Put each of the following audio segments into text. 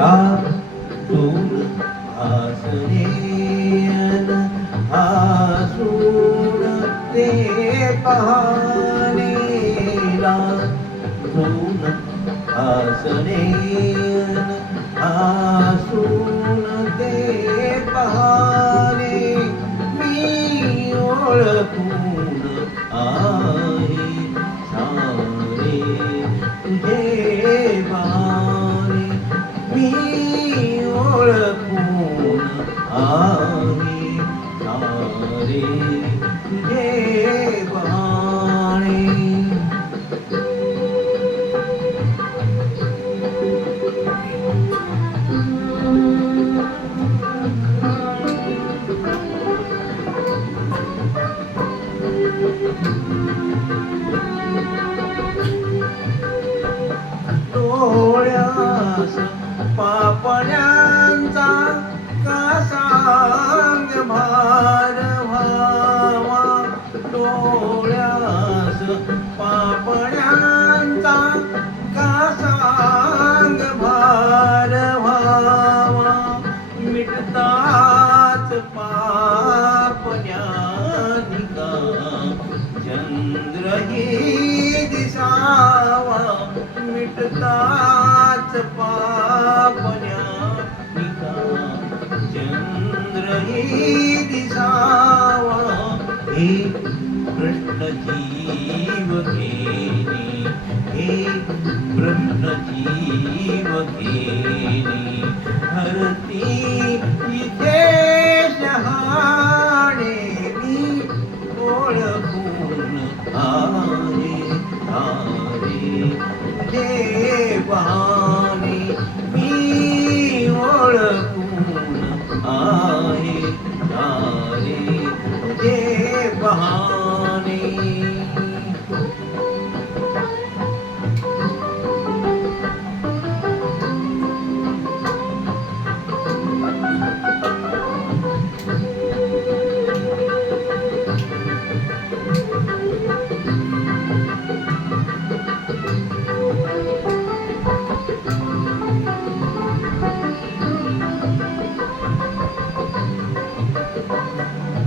रातून हसणे हसून ते पाहणे रातून हसणे हसून ते पाहणे मी ओळखून आहे सारे तुझे बाणे मी ओळखून आहे सारे तुझे बाणे डोळ्यास पापण्यांचा कासांग भार व्हावा डोळ्यास पापण्यांचा कासांग भार व्हावा मिटताच पापण्यांका चंद्रही दिसावा मिटताच पापण्यांका चंद्रही दिसावा हे कृष्ण जीव घेणे हे कृष्ण जीव घेणे हरती इथे शहाणे मी ओळखून आहे सारे देवाने मी ओळखून आहे सारे देवाने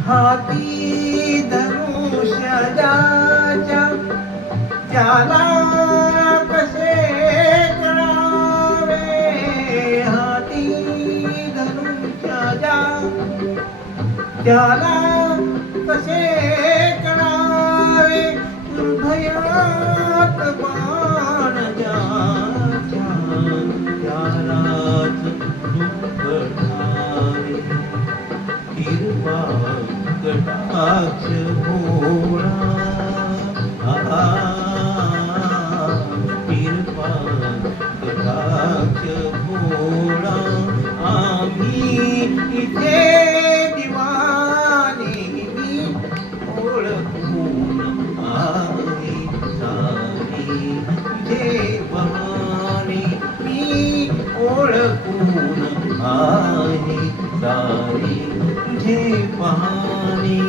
हाती धनुष्य ज्याला कसे कळावे हाती धनुष्य ज्याला कसे कळावे हृदयात बाण त्यालाच दुःख ठावे कृपा कटाक्ष भोळा कृपा कटाक्ष भोळा आम्ही इथे दिवाने मी ओळखून आहे सारी तुझे बहाने मी ओळखून आहे सारी तुझे बहाने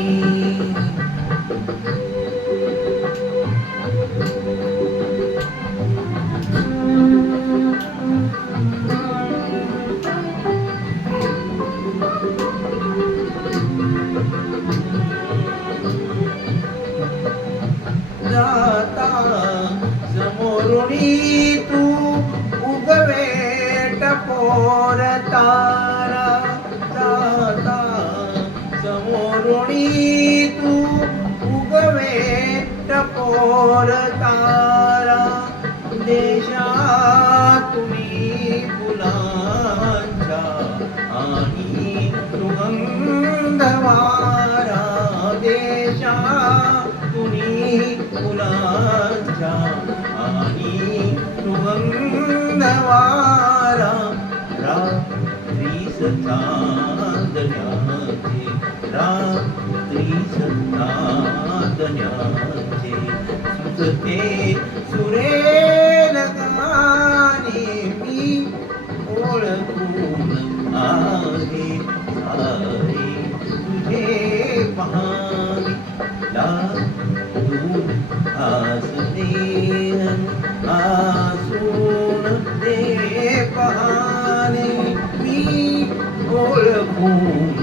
जाता समोरुणी तू उगवे टपोर तारा जाता समोरुणी तू उगवे टपोर तारा देशातुनी फुलांच्या आणि सुगंधवारा देशातुनी फुलांच्या आणि सुगंधवारा रात्रीस चांदण्याचे रात्रीस चांदण्याचे सुचते सुरेल गाणे मी ओळखून आहे सारे तुझे पाहणे लागून हसणे हसून ते पाहणे ओळखून